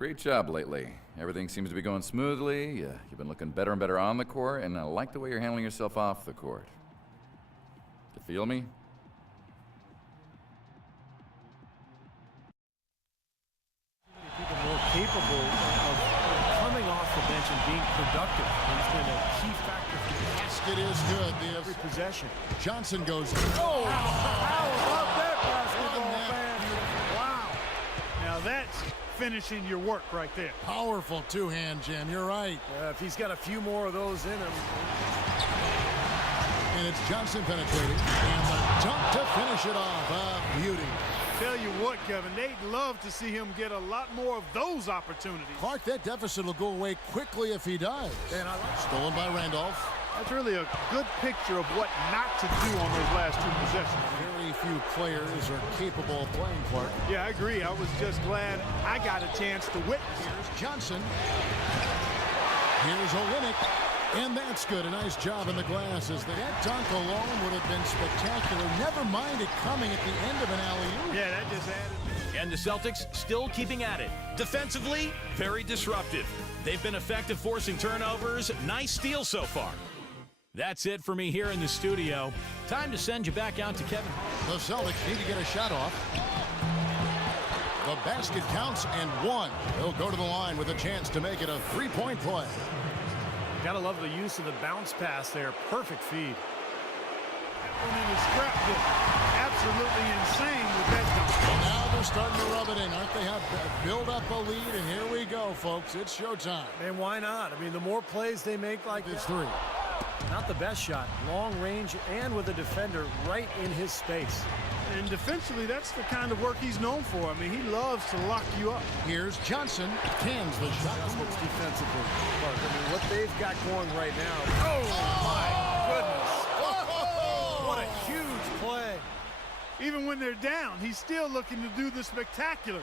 Great job lately. Everything seems to be going smoothly. You've been looking better and better on the court, and I like the way you're handling yourself off the court. You feel me? People more capable of coming off the bench and being productive. He's been a key factor for the basket is good. every possession. Johnson goes. Oh, how about that basketball, man? Wow. Now that's finishing your work right there. Powerful two-hand jam. You're right. If he's got a few more of those in him. And it's Johnson penetrating. And the dunk to finish it off. A beauty. Tell you what, Kevin, they'd love to see him get a lot more of those opportunities. Clark, that deficit will go away quickly if he does. And I like stolen by Randolph. That's really a good picture of what not to do on those last two possessions. Very few players are capable of playing, Clark. Yeah, I agree. I was just glad I got a chance to witness. Here's Johnson. Here's Olynyk. And that's good. A nice job in the glass. As that dunk alone would have been spectacular. Never mind it coming at the end of an alley-oop. Yeah, that just added. And the Celtics still keeping at it. Defensively, very disruptive. They've been effective forcing turnovers. Nice steal so far. That's it for me here in the studio. Time to send you back out to Kevin. The Celtics need to get a shot off. The basket counts and one. They'll go to the line with a chance to make it a three-point play. Gotta love the use of the bounce pass there. Perfect feed. That one in the scrapbook. Absolutely insane with that dunk. Now they're starting to rub it in, aren't they? Have build up a lead, and here we go, folks. It's showtime. And why not? I mean, the more plays they make like It's that. three. Not the best shot. Long range and with a defender right in his space. And defensively, that's the kind of work he's known for. I mean, he loves to lock you up. Here's Johnson. Cans the shot. Adjustments defensively. Look, I mean, what they've got going right now. Oh, my goodness. What a huge play. Even when they're down, he's still looking to do the spectacular.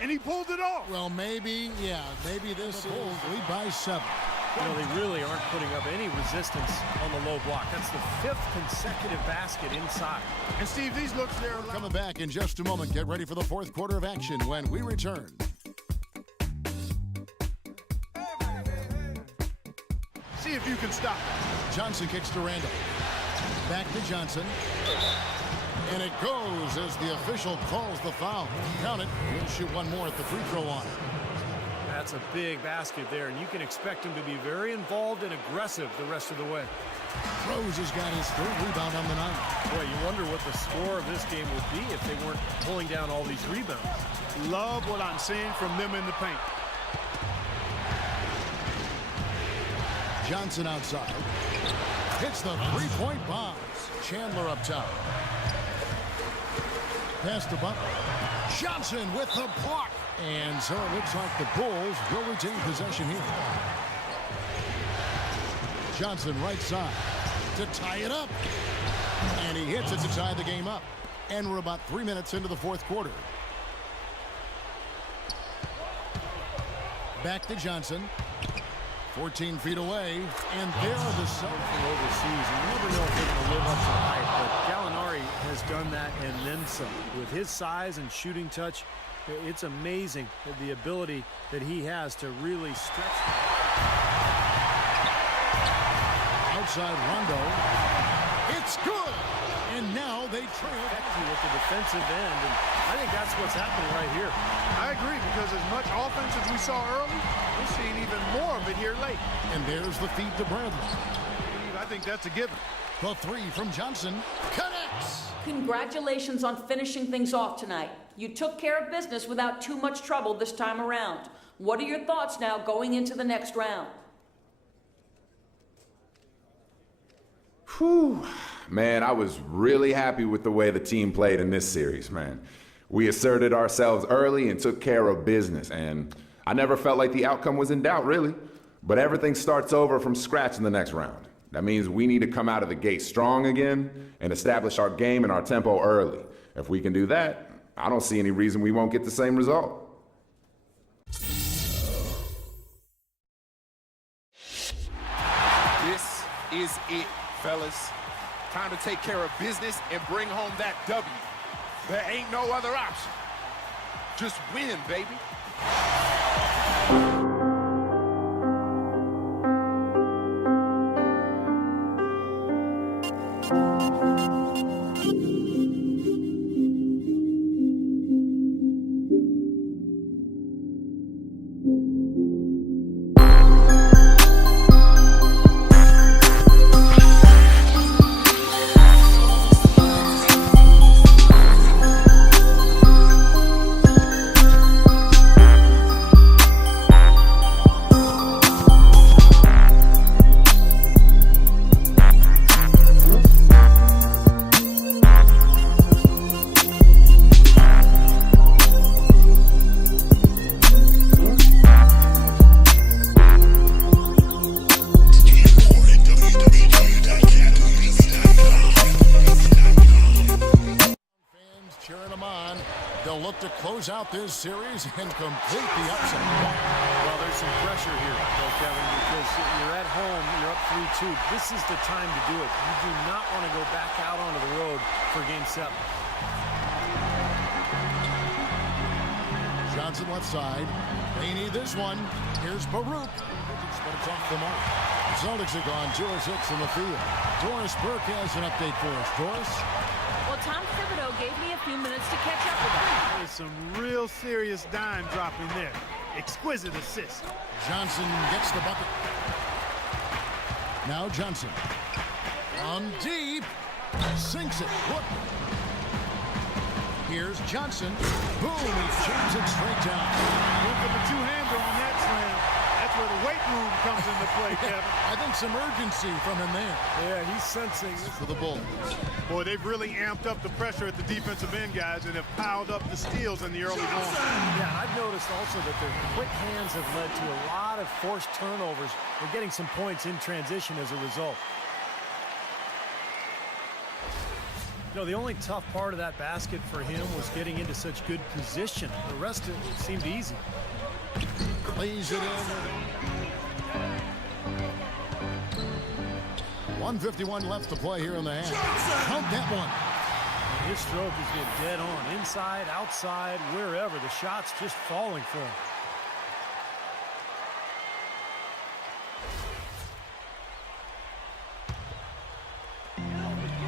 And he pulled it off. Well, maybe this is lead by 7. You know, they really aren't putting up any resistance on the low block. That's the 5th consecutive basket inside. And Steve, these looks there. Coming back in just a moment. Get ready for the fourth quarter of action when we return. See if you can stop it. Johnson kicks to Randall. Back to Johnson. And it goes as the official calls the foul. Count it. He'll shoot one more at the free throw line. That's a big basket there, and you can expect him to be very involved and aggressive the rest of the way. Rose has got his 3rd rebound on the night. Boy, you wonder what the score of this game would be if they weren't pulling down all these rebounds. Love what I'm seeing from them in the paint. Johnson outside. Hits the three-point bomb. Chandler up top. Pass to Butler. Johnson with the block. And so it looks like the Bulls will retain possession here. Johnson right side to tie it up. And he hits it to tie the game up. And we're about 3 minutes into the fourth quarter. Back to Johnson. 14 feet away. And there are the Celtics From overseas, you never know if they're going to live up to the hype, but Gallinari has done that and then some. With his size and shooting touch, it's amazing the ability that he has to really stretch. Outside Rondo. It's good. And now they trail. With the defensive end, and I think that's what's happening right here. I agree, because as much offense as we saw early, we're seeing even more of it here late. And there's the feed to Bradley. I think that's a given. The 3 from Johnson connects. Congratulations on finishing things off tonight. You took care of business without too much trouble this time around. What are your thoughts now going into the next round? Whew. Man, I was really happy with the way the team played in this series, man. We asserted ourselves early and took care of business, and I never felt like the outcome was in doubt, really. But everything starts over from scratch in the next round. That means we need to come out of the gate strong again and establish our game and our tempo early. If we can do that, I don't see any reason we won't get the same result. This is it, fellas. Time to take care of business and bring home that W. There ain't no other option. Just win, baby. They'll look to close out this series and complete the upset. Well, there's some pressure here, though, Kevin, because you're at home, you're up 3-2. This is the time to do it. You do not want to go back out onto the road for Game 7. Johnson left side. They need this one. Here's Baruch. But it's off the mark. The Celtics have gone 2 of 6 in the field. Doris Burke has an update for us. Doris? Well, Tom Thibodeau gave me a few minutes to catch up with him. There's some real serious dime dropping there. Exquisite assist. Johnson gets the bucket. Now Johnson. On deep. Sinks it. Look. Here's Johnson. Boom. He jams it straight down. Look for the two-hander on that slam. That's where the weight room comes into play, Kevin. I think some urgency from him there. Yeah, he's sensing this. For the Bulls. Boy, they've really amped up the pressure at the defensive end, guys, and have piled up the steals in the early going. Yeah, I've noticed also that their quick hands have led to a lot of forced turnovers. They're getting some points in transition as a result. You know, the only tough part of that basket for him was getting into such good position. The rest of it seemed easy. Plays it in. 1:51 left to play here in the half. Count that one. His stroke is getting dead on. Inside, outside, wherever. The shot's just falling for him.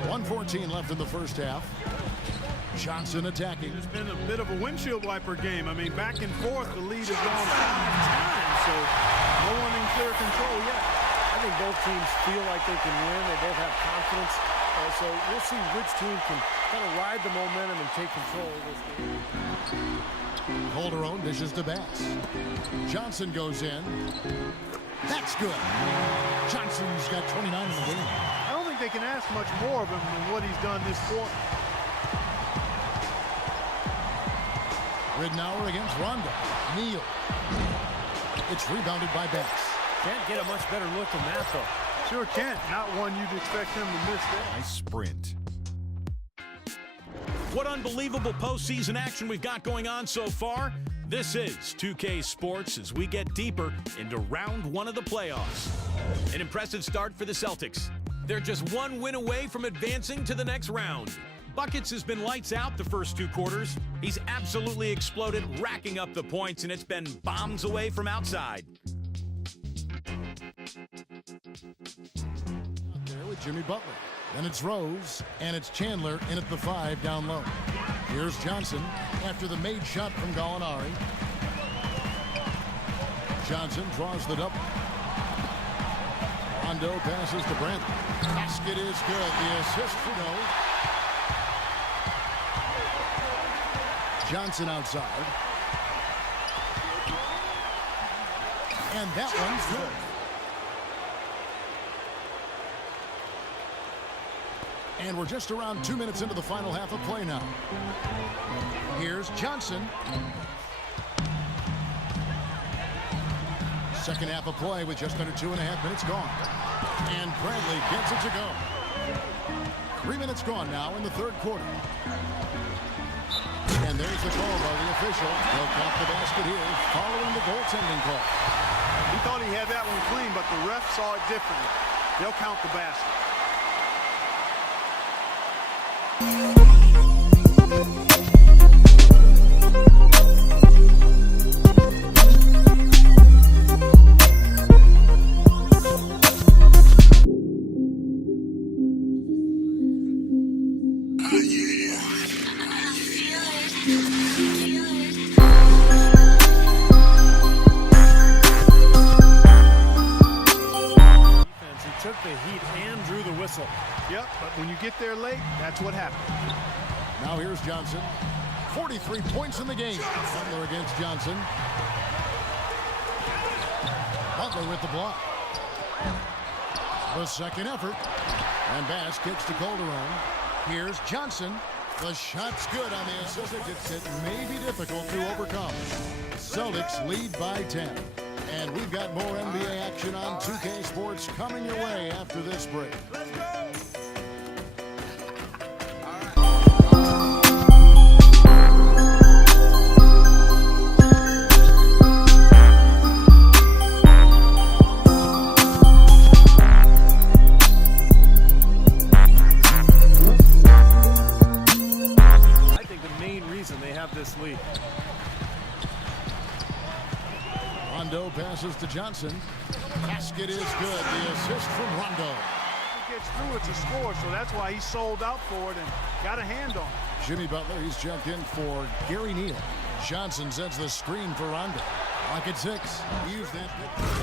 .114 left in the first half. Johnson attacking. It's been a bit of a windshield wiper game. I mean, back and forth, the lead has gone 5 times, so no one in clear control yet. I think both teams feel like they can win. They both have confidence. So we'll see which team can kind of ride the momentum and take control of this game. Calderon dishes to Bass. Johnson goes in. That's good. Johnson's got 29 in the game. I don't think they can ask much more of him than what he's done this quarter. Ridnour against Rondo. Neal. It's rebounded by Bass. Can't get a much better look than that, though. Sure can't. Not one you'd expect him to miss there. Nice sprint. What unbelievable postseason action we've got going on so far. This is 2K Sports as we get deeper into round 1 of the playoffs. An impressive start for the Celtics. They're just one win away from advancing to the next round. Buckets has been lights out the first 2 quarters. He's absolutely exploded, racking up the points, and it's been bombs away from outside. There with Jimmy Butler. Then it's Rose, and it's Chandler in at the 5 down low. Here's Johnson after the made shot from Gallinari. Johnson draws the double. Rondo passes to Brent. Basket is good. The assist for no. Johnson outside. And that one's good. And we're just around 2 minutes into the final half of play now. Here's Johnson. Second half of play with just under 2.5 minutes gone. And Bradley gets it to go. 3 minutes gone now in the third quarter. And there's the call by the official. They'll count the basket here following the goaltending call. He thought he had that one clean, but the ref saw it differently. They'll count the basket. whistle. Yep, but when you get there late, that's what happens. Now here's Johnson. 43 points in the game. Butler against Johnson. Butler with the block. The second effort. And Bass kicks to Calderon. Here's Johnson. The shot's good on the assist. It may be difficult to overcome. Celtics lead by 10. And we've got more NBA action on 2K Sports coming your way after this break. Let's go! This lead. Rondo passes to Johnson. Basket is good. The assist from Rondo. If it gets through, it's a score, so that's why he sold out for it and got a hand on it. Jimmy Butler, he's checked in for Gary Neal. Johnson sends the screen for Rondo. Lock at 6. Use that.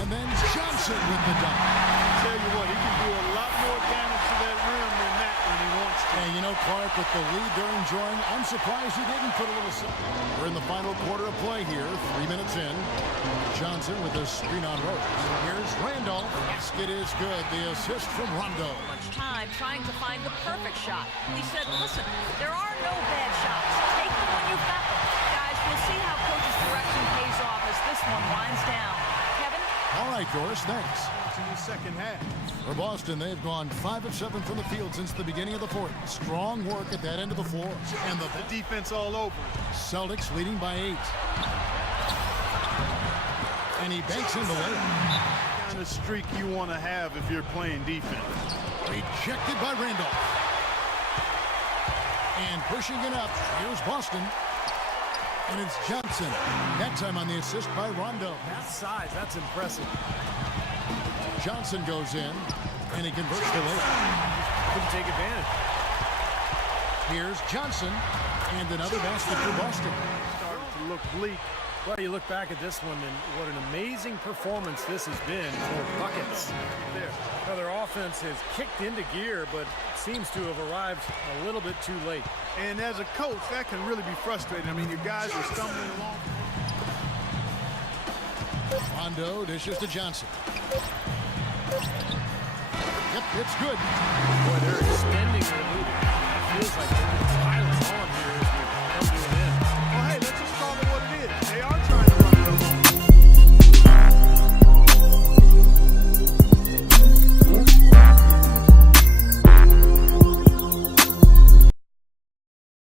And then Johnson with the dunk. I tell you what, he can do a lot more damage to that rim than that when he wants to. And you know, Clark, with the lead they're enjoying, I'm surprised he didn't put a little... We're in the final quarter of play here, 3 minutes in. Johnson with a screen on Rose. Here's Randolph. Basket is good. The assist from Rondo. Much time trying to find the perfect shot. He said, listen, there are no bad shots. Take them when you've got them. Guys, we'll see how coach's direction pays off as this one winds down. Kevin? All right, Doris, thanks. To the second half. For Boston, they've gone 5 of 7 from the field since the beginning of the fourth. Strong work at that end of the floor. And the defense all over. Celtics leading by 8. And he banks in the layup. Kind of streak you want to have if you're playing defense. Rejected by Randolph. And pushing it up, here's Boston. And it's Johnson. That time on the assist by Rondo. That size, that's impressive. Johnson goes in, and he converts the layup. Couldn't take advantage. Here's Johnson, and another basket for Boston. Starting to look bleak. Well, you look back at this one, and what an amazing performance this has been for buckets. Now, their offense has kicked into gear, but seems to have arrived a little bit too late. And as a coach, that can really be frustrating. I mean, your guys are stumbling along. Rondo dishes to Johnson. Yep, it's good. Boy, they're extending their lead.